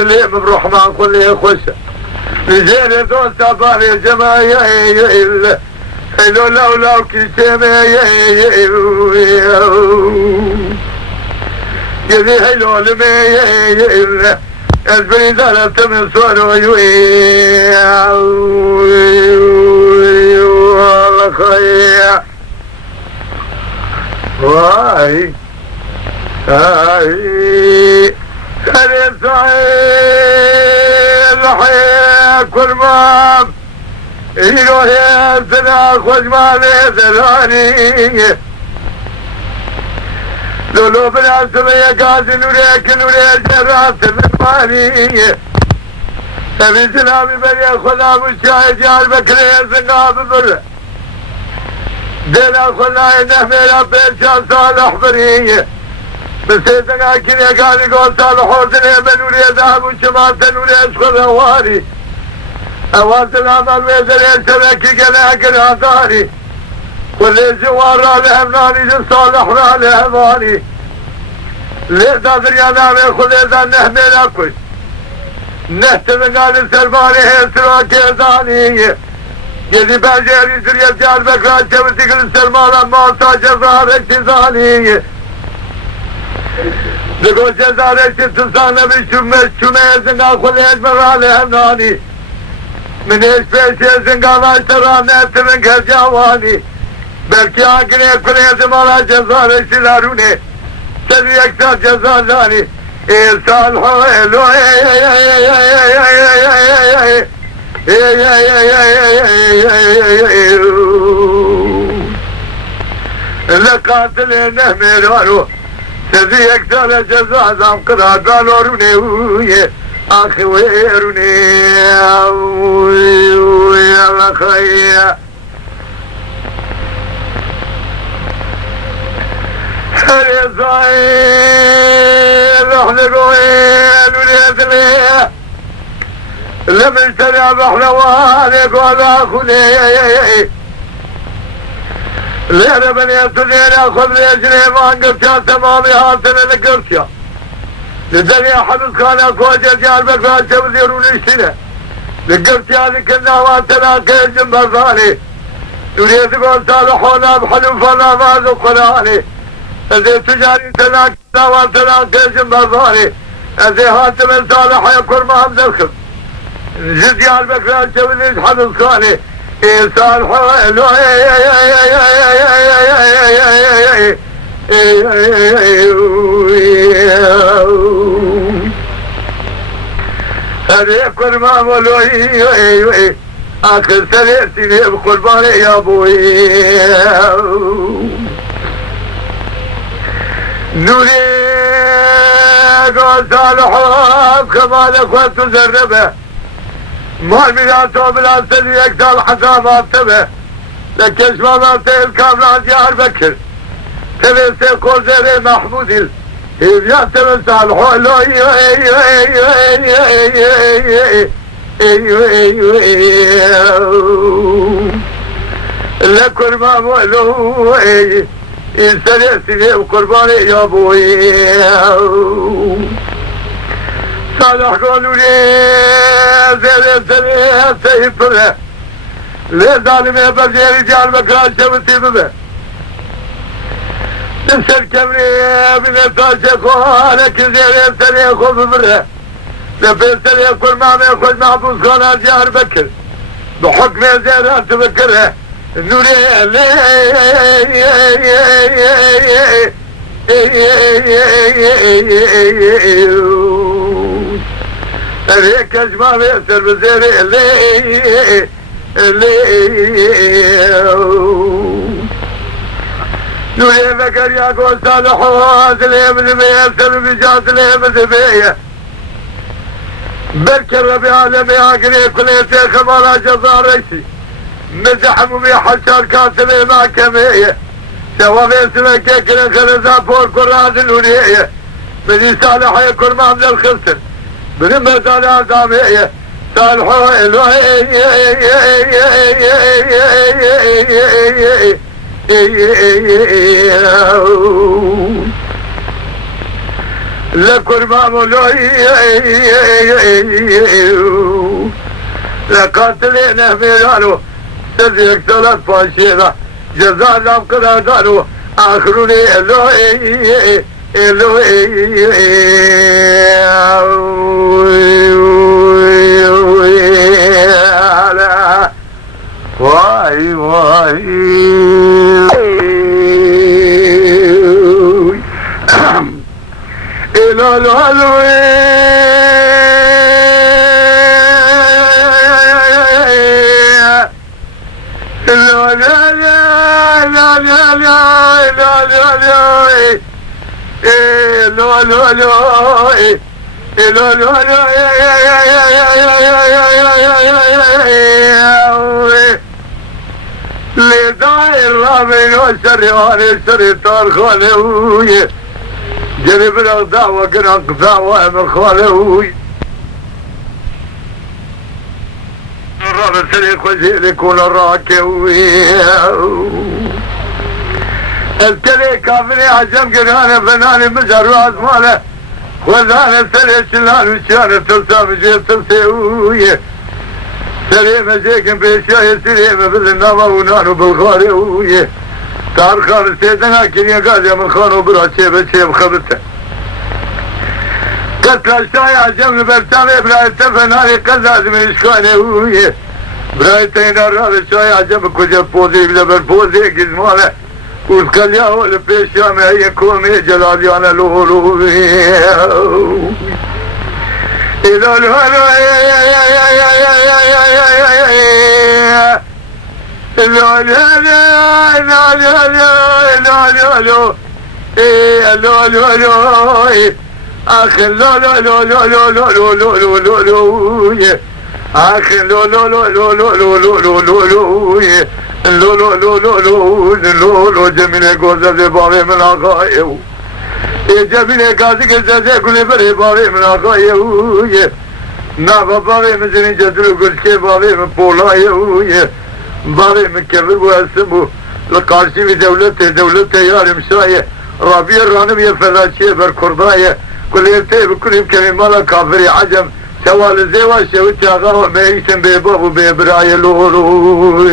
اللي بروح مع كل يخش نزيل دول سفر جمايل حلو لو كل شمايل يدي حلو لمايل البريد على تمن صورو والله خير واي هاي خلي سعيد الحياة كل ما يروح يسنى خذ مالي ثلاني لولو بلا سمية قاسي نوريك نوريك جرات الماني تبي سلامي بريا خدا مشاهي جال بكري سناب بر دينا خدا نحميلا بيشا صالح بريه بسيطنا كنيا قالي قول صالح حوزني بنوري ذهب وشمال نوري اشخر هواري اوانت العمل ويزرين شبكي قلعك الهداري واللي جوار رالهم ناني صالح رالهم هاني ليه دادر يا نامي خلي ذا نحمي لكوش نحتم قال سرباني هيسرا كيزاني يدي باجيري دريا جار بكرات شبتي قل سرمالا موسى جزارك شزاني لقو جزارك شتسانا بشمش شميزنا خلي اجمر عليهم ناني من ايش بيش زنقالا شرانا تمن كالجاواني بلكي آقني كنيز مالا جزارك شلاروني تبي اكثر جزازاني إرسال حويلو لقاتل نهميرانو تبي اكثر جزازام قرا قالوا روني اخي ويروني يا خير يا زايد احنا قوين ونزلي لما اشتري بحلوانك ولا اخذي لينا بنيت لينا اخذ رجلي ما انقرتيا تمامي هاتنا لقرتيا للدنيا حدث كان اكوجه جالبك راشا وزيرون اشتنا لقرتيا ذكرنا وانتنا كيجم برضاني تريد تقول صالحونا بحلوفنا ما ذقناني ازي تجاري تلاك داوان تلاك تجم بظهري ازي هاتم الصالح يكون ما هم ذلكم جد يالبك لا تشوذيش حد الصالح ايه صالح هذا يكون ما مولوي اخر سنة بقرباني يا ابوي نوري قول صالحوك كمالك وانت زربه مال بلاتو بلا سلي اكتال حسابات تبه لكش مالات الكاملات ديار بكر تبه سيكون زيري محمود الهيبيات تبه صالحو لو لكل ما مولو السلاسل وقرباني يا ابوي صالح قالوا لي زي سيفره ليه ظالم يا برجي رجال مكان شبتي ببه نفس الكبري من الفاشق وانك زي سري خوف بره لفي سري كل ما ياخذ محبوس خانات جار بكر بحكم زيادات تبكره نوري هيك اجمال ياسر بزيري نوري بكر يا قول صالحوات اليمن بياسر بجاس اليمن بيه بركر ربي عالمي عقلي كليتي خبالا جزار ريسي مزحم بي حشار كاسلي ما كمية سوا بيسمك كيكنا خلزا فور كراز الهنية بدي صالح يكون ما من الخسر بدي مزالة عزامية صالحو لكرما مولوي لقاتلين ميلانو تزيك ثلاث فاشيرا جزاء لهم قرادانو آخروني إلوي واي واي إلو لداعي الرامين والسريوان السريطان خالوي جرب الأغضاء وقنا قضاء وامر خالوي الرامي سريق وزيلك والراكوي الكلي كافني عجم قراني فناني مجر وعزمانه وزاني سريق شلان وشانه تلسام جيب تلسيوي سليمة زيكم بيشاي سليمة بالنظر ونانو بالخالوية تارخان سيدنا كنيا قال يا من خانو برا شيب خبرته قتل الشاي عجمني برتامي براي تفناني قزاز من إشكاني برايتين الرابع الشاي عجمك وجب بوزي بلا بالبوزي قزمانه وذكال ياهو لبيشامي هي كومي جلاليانا لولوية إلو جميلة قاسي كزازي كل بري بابي من آقايا نافا بابي من زنين جدلو قرشكي بابي من بولايا بابي من كبر واسمو القارشي بدولته ياري مشايا رابي الرانم يفلاشي بركردايا كل يبتي بكل يمكن مالا كافري عجم سوال زيوا شوتي آغاو ميسن ببابو ببرايا لولو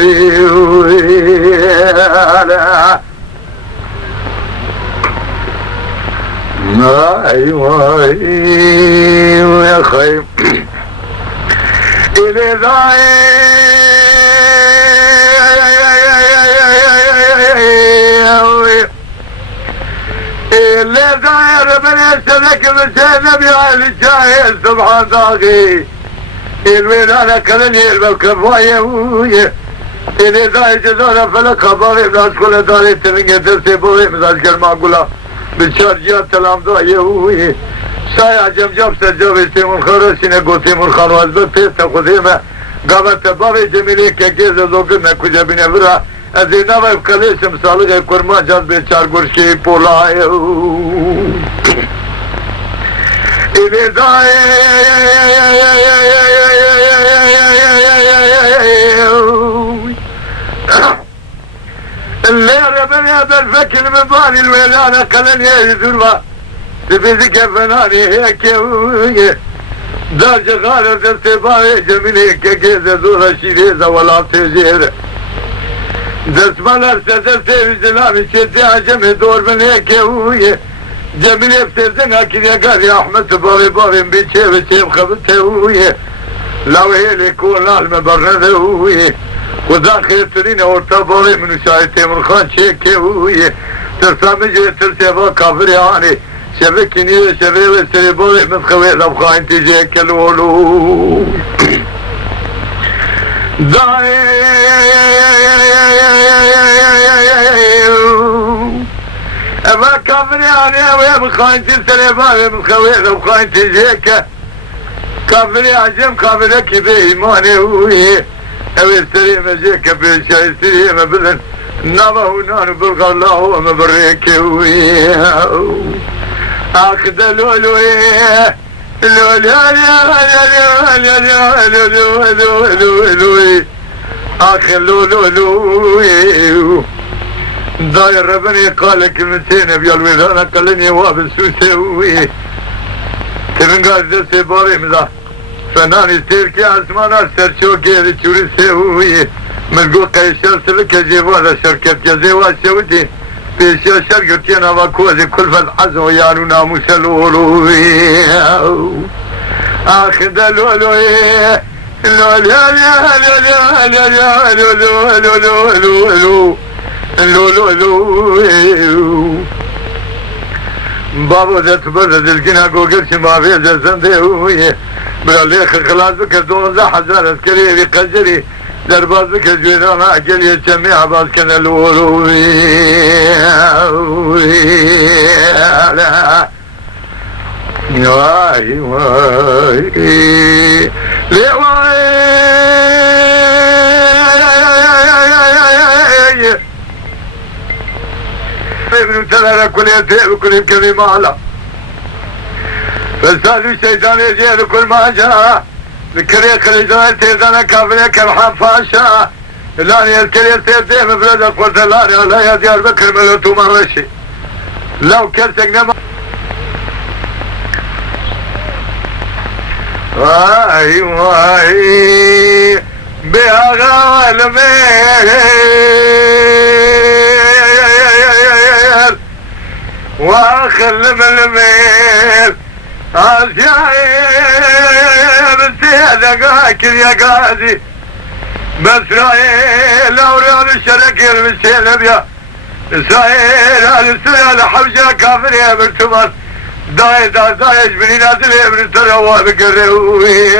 ايوه يا خيب الى ضايع اللي ضايع ربنا يسلك النبي على الجاهل سبحان الله الولاده كلني الكفايه اللي ضايع جزانا فلا خبر الناس كلها داري تلقى درسي بوي مذاكر معقوله بالشارجات سلام دعيه شاي عجم جاب سجاب تيمون خرسينه قو تيمون خانواز بفيستا خذيمه قامت بابي جميلي كيكيز زوجنا كجا بنبرا ازينا ما يبقليش مسالغة كرما جاد بيچار قرشي بولاي إلي داي اللي ربني هذا الفكر من بالي الويلانة خلني يزروا تفيزك فناني هيك درجة غالة درتباي جميلي كيكيزة زورة شيريزة ولا تجير دسمالر سدرتي بزلامي شتي عجمي دور من هيك جميلي بسيزن هكذا قال يا أحمد بابي بيشي بخبته لو هي اللي يكون لازم برنده وداخل ترينا ورتباري من شايتي من خان شيكي ترسامي جي ترسيبا كافر يعني شبكيني شبيبي سريباري متخوي لبخاين تيجي كالولو داي اما كافر يعني اوي مخاين تسريباري متخوي لبخاين تيجي كافر عجم كافر كيبي ايماني ويه اوي سريمة جيكا بيشاي سريمة بلن نابا هنان بلغ الله ومبريك اخذ لولوي لولوي اخذ لولوي داير ربني قال كلمتين ابي الولدان قالني واب السوسوي ترنگاز سے بارے ملا فنانی سیر کے آسمانا سرچو کے چوری سے ہوئی ملگو قیشر سلک جیوالا شرکت کے زیوال شوتی پیشیا شرکتی نوا کوز کلفت عزو یانو ناموس الولوی آخد الولوی بابا ذات برد الجنة قوقر شمافي زنده هوية بلا ليخ خلاص بك دوزة حزارة كريري قجري درباز بك جويرانا أجلي جميع باز كان الولوي واي واي لي واي ابن تلالة كل يتيب وكل يبكي مالا فالسادو الشيطان يجي لكل ما جاء ذكري خليجان تيزانا كافرية كالحام فاشا لاني الكري سيدي مبلد القوة اللاني الله يا ديار بكر ملوتو مرشي لو كرتك نما واي واي بأغا الميل واخل من الميل عالشايب السيدة قاكل يا قاضي بإسرائيل أوريان الشركير بالسيدة بيا إسرائيل السيدة حبشة كافر يا برتمر دايش بني نازل يا ابن التروى بقروي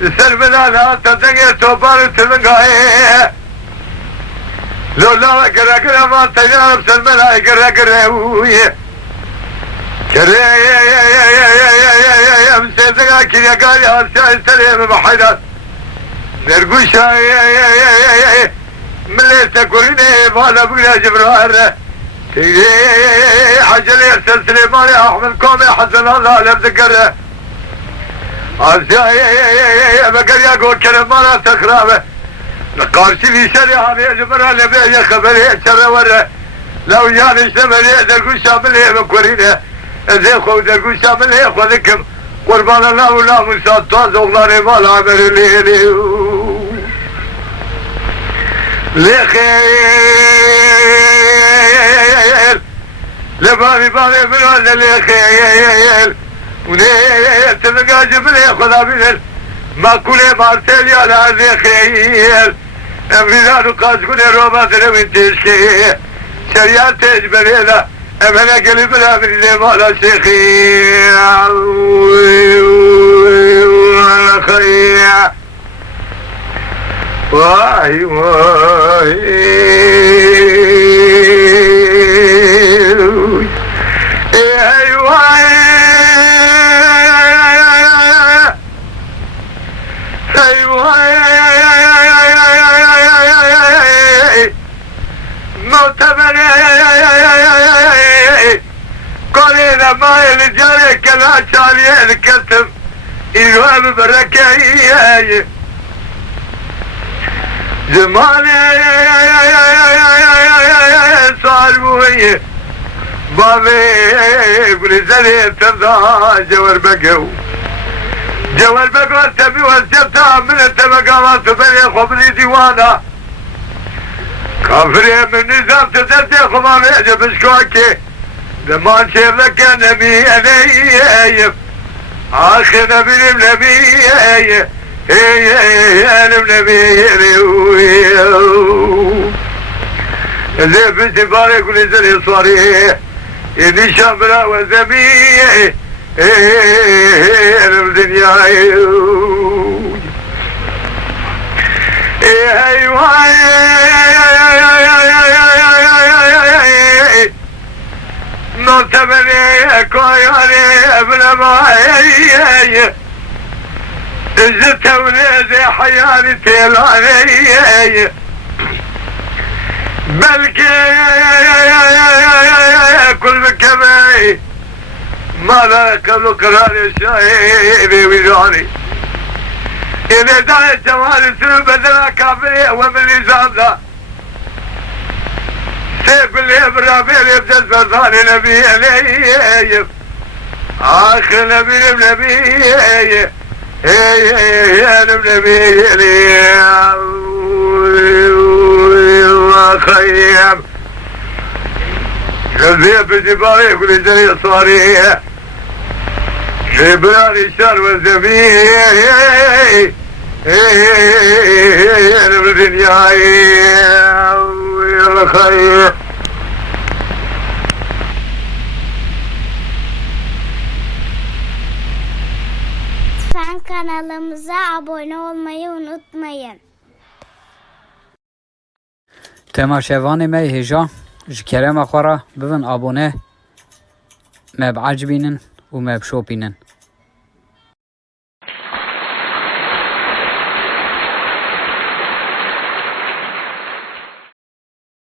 السلم لا تتنقى توبان التنقى لو لا قرا ما تجارب سلم لا قرا ويه كريه يا مسيدك كذا قال يا سلام بحيدات نرجوشا مليت كوريني بالا بقنا جبران حجل يرسل سليمان احمد كومي حسن الله لم ذكره بقر يا قول كلمانا تخرابه قارشي في شريحة يا جبران لبيع خبريه شر ورا لو جاني شماليه درقوشا مليه مكورينه زي خو درقوشا مليه خذكم قربان الله ولا موسى طاز وغلاني مال عمل الليلي لخيل لبابي بابي بلوز لخيل وليل تلقى جبل ياخذ من ما كل مارتيل يا لخيل امريكان قاس كل روبات من تشكي شريعة تجبريلا امنا قلب لا من اللي مالا شيخي خيا واي واي اي واي اي واي معتبر قليلا ما يلجاري كلا شالي الكتب الوام بركاي زماني صالوي بابي كل زلي ترضى جوال بقو تبي وسبتها من التبقامات بني خبري ديوانا كافري من نظام تدرتي خمام يجب اشكوكي زمان شير لك نبي علي آخر نبي النبي النبي اللي في سفاري كل زلي صاري اللي شامرا وزمي الدنيا مرتبني كوياني ابن ماي زدت وليدي حياني تيلاني بلكي كل مكبي ما لا يقبل قرار الشايب ويجاني إذا دعي الجوال سنو بدنا كافرية ومن نظام ذا سيف اللي برافير يبدأ فرزان نبي عليه آخ نبي نبي يا نبي عليه خيم خذيه بجباري كل جري صاريه جبراني شر والزبيه يا الدنيا يا خير Lütfen kanalımıza abone olmayı unutmayın. تماشاوان ما هجا جكرم أخورا ببن أبونه ما بعجبينن وما بشوبينن